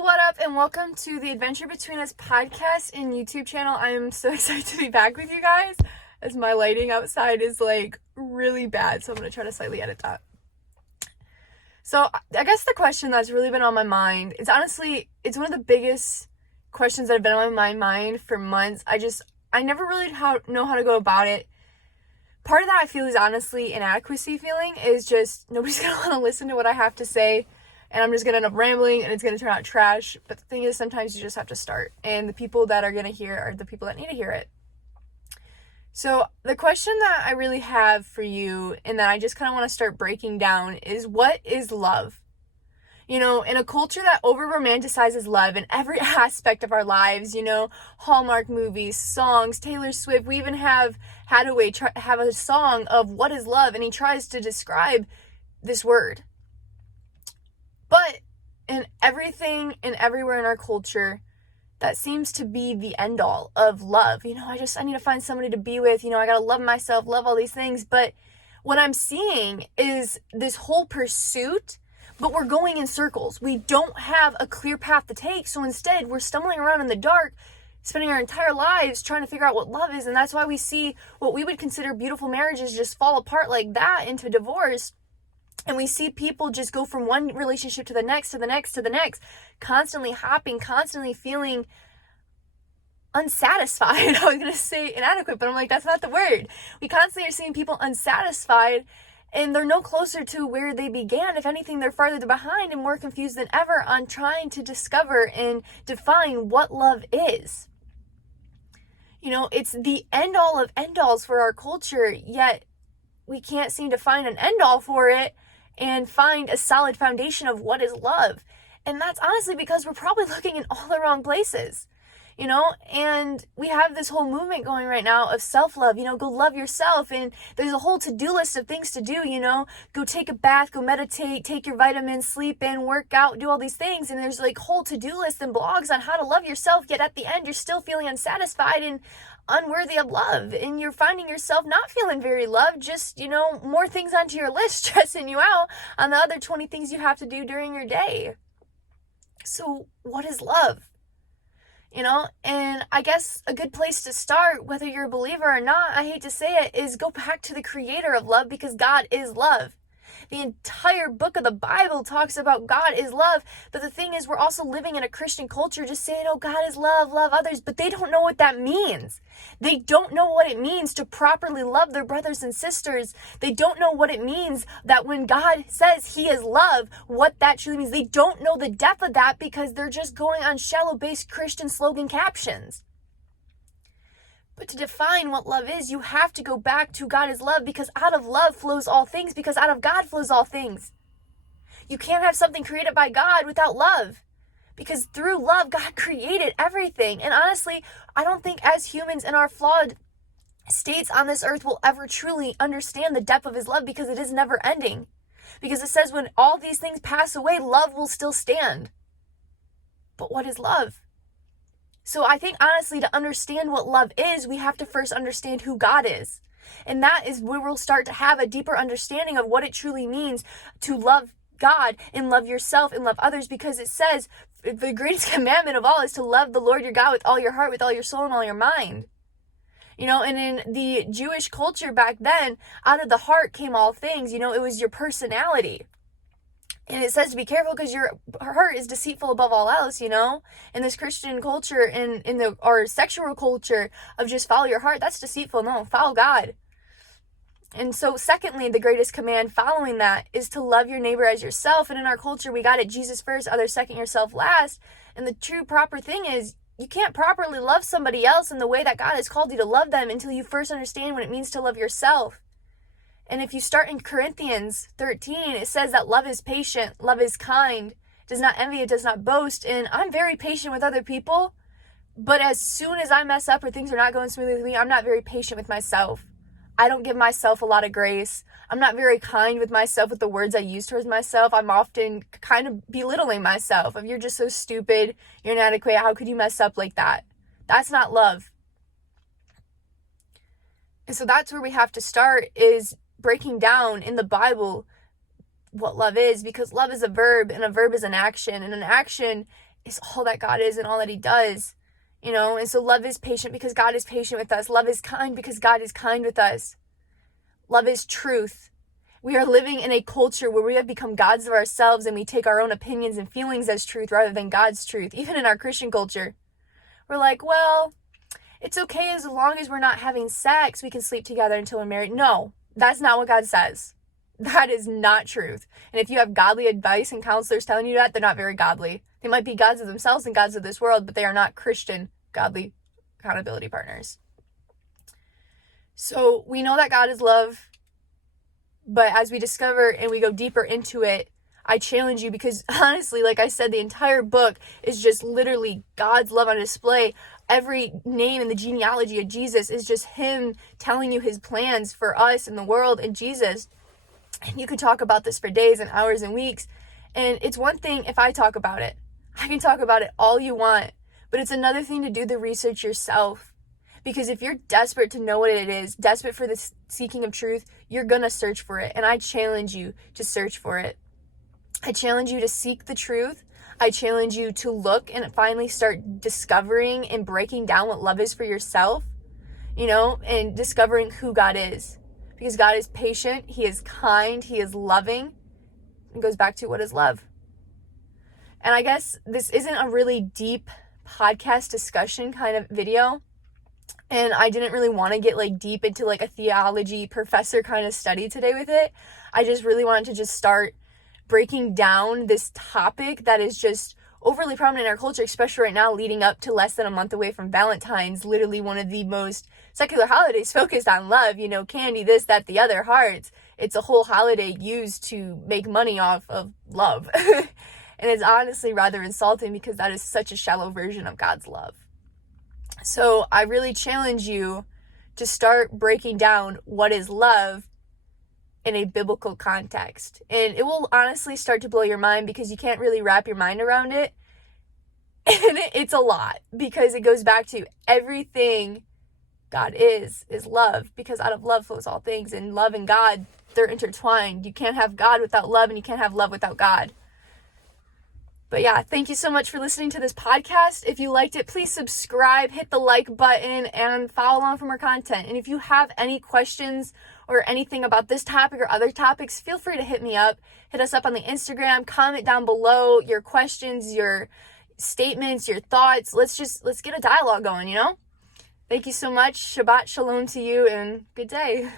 what up, and welcome to the Adventure Between Us podcast and YouTube channel. I am so excited to be back with you guys, as my lighting outside is like really bad, so I'm going to try to slightly edit that. So I guess the question that's really been on my mind is honestly, it's one of the biggest questions that have been on my mind for months. I never really know how to go about it. Part of that I feel is honestly inadequacy feeling, is just nobody's going to want to listen to what I have to say. And I'm just going to end up rambling and it's going to turn out trash. But the thing is, sometimes you just have to start. And the people that are going to hear are the people that need to hear it. So the question that I really have for you, and that I just kind of want to start breaking down, is what is love? You know, in a culture that over-romanticizes love in every aspect of our lives, you know, Hallmark movies, songs, Taylor Swift, we even have Hathaway have a song of what is love, and he tries to describe this word. But in everything and everywhere in our culture, that seems to be the end all of love. You know, I need to find somebody to be with. You know, I got to love myself, love all these things. But what I'm seeing is this whole pursuit, but we're going in circles. We don't have a clear path to take. So instead, we're stumbling around in the dark, spending our entire lives trying to figure out what love is. And that's why we see what we would consider beautiful marriages just fall apart like that into divorce. And we see people just go from one relationship to the next, to the next, to the next, constantly hopping, constantly feeling unsatisfied. I was going to say inadequate, but I'm like, that's not the word. We constantly are seeing people unsatisfied, and they're no closer to where they began. If anything, they're farther behind and more confused than ever on trying to discover and define what love is. You know, it's the end all of end alls for our culture, yet we can't seem to find an end all for it and find a solid foundation of what is love. And that's honestly because we're probably looking in all the wrong places, you know, and we have this whole movement going right now of self-love, you know, go love yourself. And there's a whole to-do list of things to do, you know, go take a bath, go meditate, take your vitamins, sleep in, work out, do all these things. And there's like whole to-do lists and blogs on how to love yourself. Yet at the end, you're still feeling unsatisfied and unworthy of love, and you're finding yourself not feeling very loved, just, you know, more things onto your list stressing you out on the other 20 things you have to do during your day. So what is love? You know, and I guess a good place to start, whether you're a believer or not, I hate to say it, is go back to the creator of love, because God is love. The entire book of the Bible talks about God is love. But the thing is, we're also living in a Christian culture just saying, oh, God is love, love others. But they don't know what that means. They don't know what it means to properly love their brothers and sisters. They don't know what it means that when God says he is love, what that truly means. They don't know the depth of that because they're just going on shallow-based Christian slogan captions. But to define what love is, you have to go back to God is love, because out of love flows all things, because out of God flows all things. You can't have something created by God without love, because through love, God created everything. And honestly, I don't think as humans in our flawed states on this earth will ever truly understand the depth of his love, because it is never ending. Because it says when all these things pass away, love will still stand. But what is love? So I think, honestly, to understand what love is, we have to first understand who God is. And that is where we'll start to have a deeper understanding of what it truly means to love God and love yourself and love others, because it says the greatest commandment of all is to love the Lord your God with all your heart, with all your soul, and all your mind. You know, and in the Jewish culture back then, out of the heart came all things. You know, it was your personality. And it says to be careful because your heart is deceitful above all else, you know? In this Christian culture, or sexual culture of just follow your heart, that's deceitful. No, follow God. And so secondly, the greatest command following that is to love your neighbor as yourself. And in our culture, we got it Jesus first, others second, yourself last. And the true proper thing is, you can't properly love somebody else in the way that God has called you to love them until you first understand what it means to love yourself. And if you start in Corinthians 13, it says that love is patient, love is kind, does not envy, it does not boast. And I'm very patient with other people, but as soon as I mess up or things are not going smoothly with me, I'm not very patient with myself. I don't give myself a lot of grace. I'm not very kind with myself with the words I use towards myself. I'm often kind of belittling myself. If you're just so stupid, you're inadequate, how could you mess up like that? That's not love. And so that's where we have to start, is breaking down in the Bible what love is, because love is a verb, and a verb is an action, and an action is all that God is and all that he does, you know? And so love is patient because God is patient with us. Love is kind because God is kind with us. Love is truth. We are living in a culture where we have become gods of ourselves and we take our own opinions and feelings as truth rather than God's truth. Even in our Christian culture, we're like, well, it's okay as long as we're not having sex, we can sleep together until we're married. No, that's not what God says. That is not truth. And if you have godly advice and counselors telling you that, they're not very godly. They might be gods of themselves and gods of this world, but they are not Christian godly accountability partners. So we know that God is love, but as we discover and we go deeper into it, I challenge you, because honestly, like I said, the entire book is just literally God's love on display. Every name in the genealogy of Jesus is just him telling you his plans for us and the world and Jesus. And you could talk about this for days and hours and weeks. And it's one thing if I talk about it. I can talk about it all you want. But it's another thing to do the research yourself. Because if you're desperate to know what it is, desperate for the seeking of truth, you're going to search for it. And I challenge you to search for it. I challenge you to seek the truth. I challenge you to look and finally start discovering and breaking down what love is for yourself, you know, and discovering who God is. Because God is patient, he is kind, he is loving. It goes back to what is love. And I guess this isn't a really deep podcast discussion kind of video. And I didn't really want to get like deep into like a theology professor kind of study today with it. I just really wanted to just start breaking down this topic that is just overly prominent in our culture, especially right now, leading up to less than a month away from Valentine's, literally one of the most secular holidays focused on love, you know, candy, this, that, the other, hearts. It's a whole holiday used to make money off of love. And it's honestly rather insulting because that is such a shallow version of God's love. So I really challenge you to start breaking down what is love in a biblical context. And it will honestly start to blow your mind because you can't really wrap your mind around it. And it's a lot because it goes back to everything God is love, because out of love flows all things, and love and God, they're intertwined. You can't have God without love, and you can't have love without God. But yeah, thank you so much for listening to this podcast. If you liked it, please subscribe, hit the like button, and follow along for more content. And if you have any questions or anything about this topic or other topics, feel free to hit me up. Hit us up on the Instagram, comment down below your questions, your statements, your thoughts. Let's get a dialogue going, you know? Thank you so much. Shabbat shalom to you, and good day.